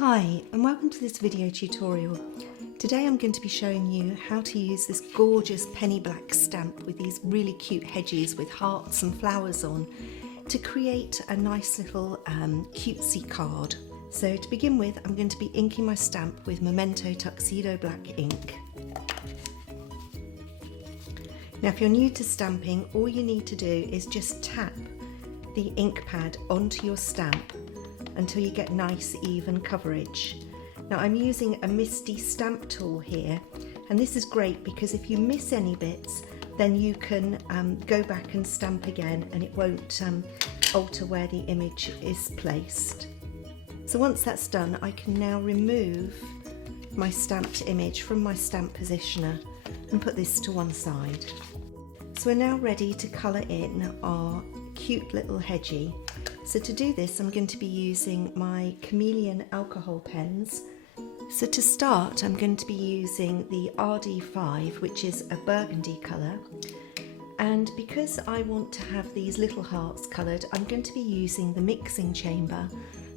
Hi and welcome to this video tutorial. Today I'm going to be showing you how to use this gorgeous penny black stamp with these really cute hedges with hearts and flowers on to create a nice little cutesy card. So to begin with, I'm going to be inking my stamp with Memento Tuxedo Black ink. Now if you're new to stamping, all you need to do is just tap the ink pad onto your stamp until you get nice even coverage. Now I'm using a Misty stamp tool here, and this is great because if you miss any bits then you can go back and stamp again and it won't alter where the image is placed. So once that's done, I can now remove my stamped image from my stamp positioner and put this to one side. So we're now ready to colour in our cute little hedgie. So to do this, I'm going to be using my Chameleon alcohol pens. So to start, I'm going to be using the RD5, which is a burgundy colour. And because I want to have these little hearts coloured, I'm going to be using the mixing chamber,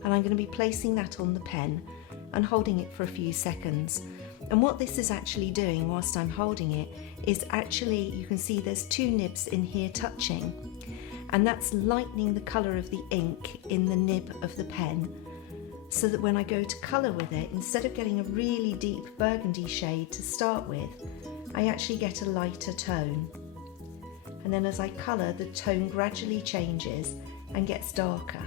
and I'm going to be placing that on the pen and holding it for a few seconds. And what this is actually doing whilst I'm holding it is actually, you can see there's two nibs in here touching, and that's lightening the colour of the ink in the nib of the pen, so that when I go to colour with it, instead of getting a really deep burgundy shade to start with, I actually get a lighter tone. And then as I colour, the tone gradually changes and gets darker.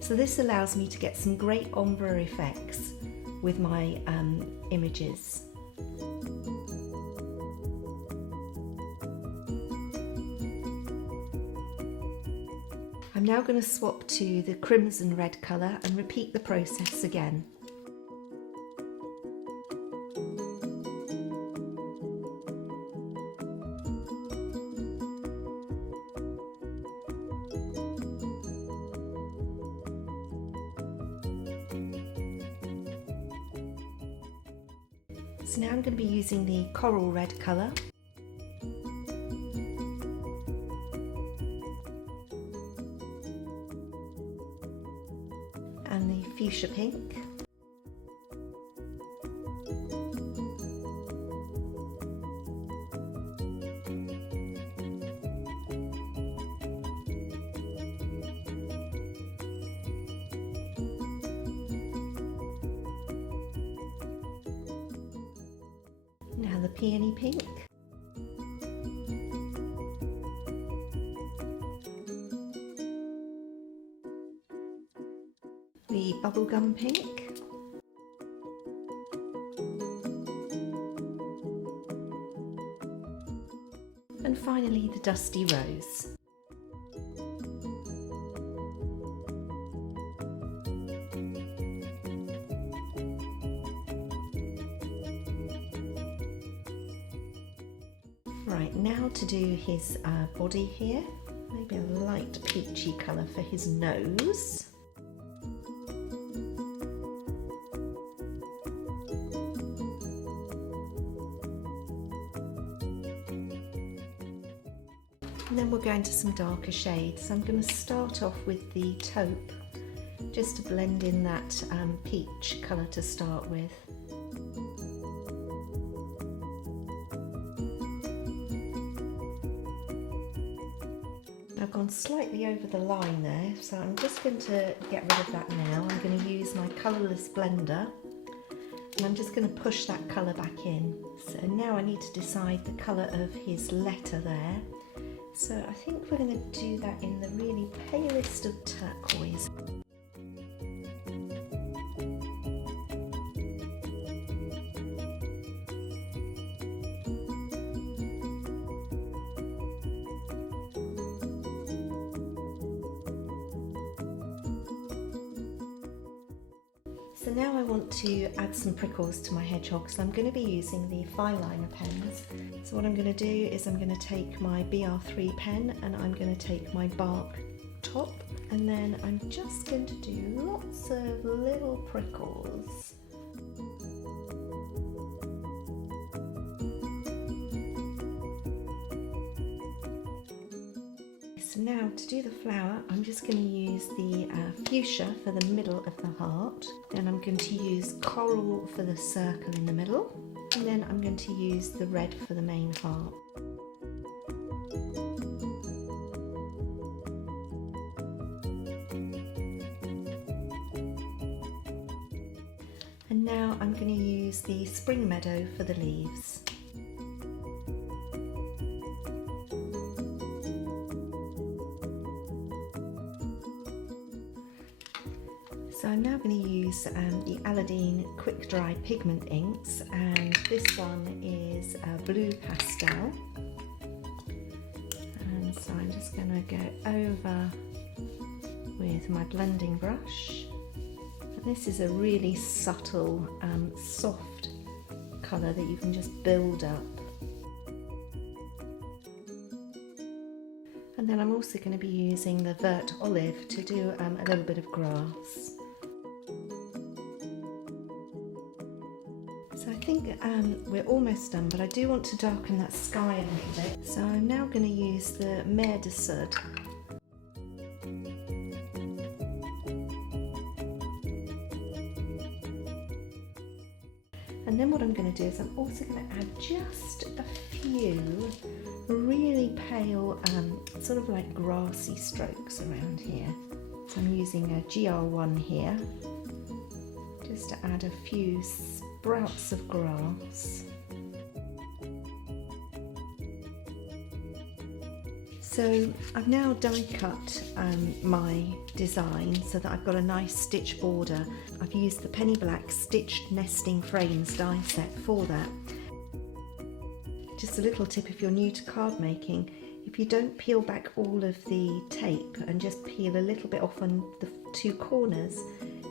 So this allows me to get some great ombre effects with my images. I'm now going to swap to the crimson red colour and repeat the process again. So now I'm going to be using the coral red colour. And the fuchsia pink. Now the peony pink. The bubblegum pink. And finally the dusty rose. Right, now to do his body here, maybe a light peachy colour for his nose. And then we're going to some darker shades. So I'm going to start off with the taupe, just to blend in that peach colour to start with. I've gone slightly over the line there, so I'm just going to get rid of that now. I'm going to use my colourless blender and I'm just going to push that colour back in. So now I need to decide the colour of his letter there. So I think we're going to do that in the really palest of turquoise. So now I want to add some prickles to my hedgehog, so I'm going to be using the fine liner pens. So what I'm going to do is I'm going to take my BR3 pen and I'm going to take my bark top, and then I'm just going to do lots of little prickles. So now to do the flower, I'm just going to use the fuchsia for the middle of the heart. Then I'm going to use coral for the circle in the middle. And then I'm going to use the red for the main heart. And now I'm going to use the spring meadow for the leaves. So I'm now going to use the Aladine Quick Dry Pigment inks, and this one is blue pastel. And so I'm just going to go over with my blending brush. And this is a really subtle, soft colour that you can just build up. And then I'm also going to be using the Vert Olive to do a little bit of grass. So I think we're almost done, but I do want to darken that sky a little bit. So I'm now going to use the Mer de Sud. And then what I'm going to do is I'm also going to add just a few really pale, sort of like grassy strokes around here. So I'm using a GR1 here, just to add a few sprouts of grass. So I've now die cut my design so that I've got a nice stitch border. I've used the Penny Black Stitched Nesting Frames die set for that. Just a little tip if you're new to card making, if you don't peel back all of the tape and just peel a little bit off on the two corners,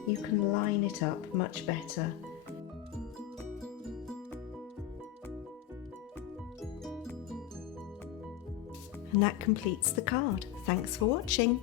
you can line it up much better. And that completes the card. Thanks for watching.